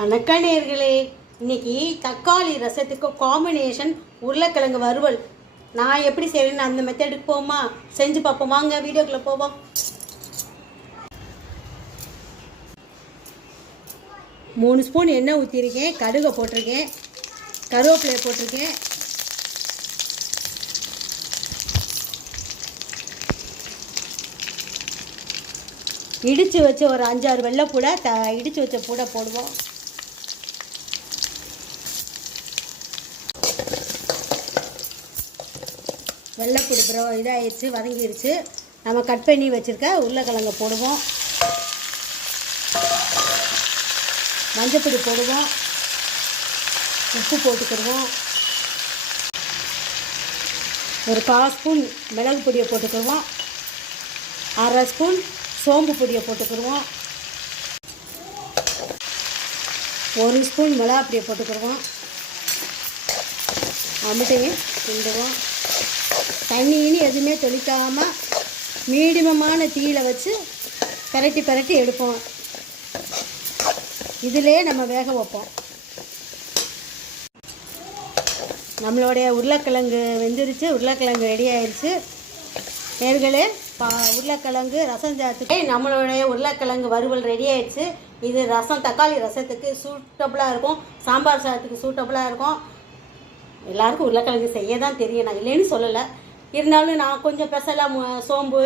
வணக்கம் நேர்களே. இன்னைக்கு தக்காளி ரசத்துக்கு காம்பினேஷன் உருளைக்கிழங்கு வறுவல். நான் எப்படி செய்யறேன்னு அந்த மெத்தடுக்கு போமா செஞ்சு பார்ப்போம். வாங்க வீடியோக்குள்ள போவோம். 3 ஸ்பூன் எண்ணெய் ஊற்றிருக்கேன், கடுகை போட்டிருக்கேன், கருவேப்பிலையை போட்டிருக்கேன், இடித்து வச்ச ஒரு 5-6 வெள்ளைப்பூடை இடித்து வச்ச பூடை போடுவோம். வெள்ளைப்பூடு அப்புறம் இதாகிடுச்சு, வதங்கிடுச்சு. நம்ம கட் பண்ணி வச்சுருக்க உருளைக்கிழங்கை போடுவோம். மஞ்சப்பொடி போடுவோம், உப்பு போட்டுக்கிடுவோம், ஒரு 1/4 ஸ்பூன் மிளகு பொடியை போட்டுக்கிடுவோம், 1/2 ஸ்பூன் சோம்பு பொடியை போட்டுக்கிடுவோம், 1 ஸ்பூன் மிளகா பொடியை போட்டுக்கிடுவோம். அமுட்டையும் கிண்டுவோம். தண்ணின்னு எதுவுமே தெளிக்காமல் மீடியமான தீயில் வச்சு பரட்டி எடுப்போம். இதிலே நம்ம வேக வைப்போம். நம்மளுடைய உருளைக்கிழங்கு வெந்துருச்சு, உருளைக்கிழங்கு ரெடி ஆயிடுச்சு. நேர்களே, உருளைக்கிழங்கு ரசம் சாத்துக்கு நம்மளுடைய உருளைக்கிழங்கு வறுவல் ரெடி ஆயிடுச்சு. இது ரசம், தக்காளி ரசத்துக்கு சூட்டபுளாக இருக்கும், சாம்பார் சாதத்துக்கு சூட்டபுளாக இருக்கும். எல்லாருக்கும் உருளைக்கிழங்கு செய்ய தான் தெரியும், நான் இல்லைன்னு சொல்லலை. இருந்தாலும் நான் கொஞ்சம் ஸ்பெஷலாக சோம்பு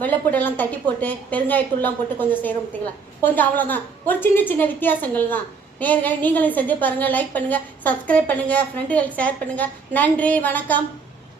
வெள்ளைப்பூடெல்லாம் தட்டி போட்டு பெருங்காயத்தூள்லாம் போட்டு கொஞ்சம் செய்கிறோம் பார்த்தீங்களா, கொஞ்சம் அவ்வளோதான். ஒரு சின்ன வித்தியாசங்கள் தான். நேர்களை நீங்களும் செஞ்சு பாருங்கள். லைக் பண்ணுங்கள், சப்ஸ்கிரைப் பண்ணுங்கள், ஃப்ரெண்டுகளுக்கு ஷேர் பண்ணுங்கள். நன்றி, வணக்கம்.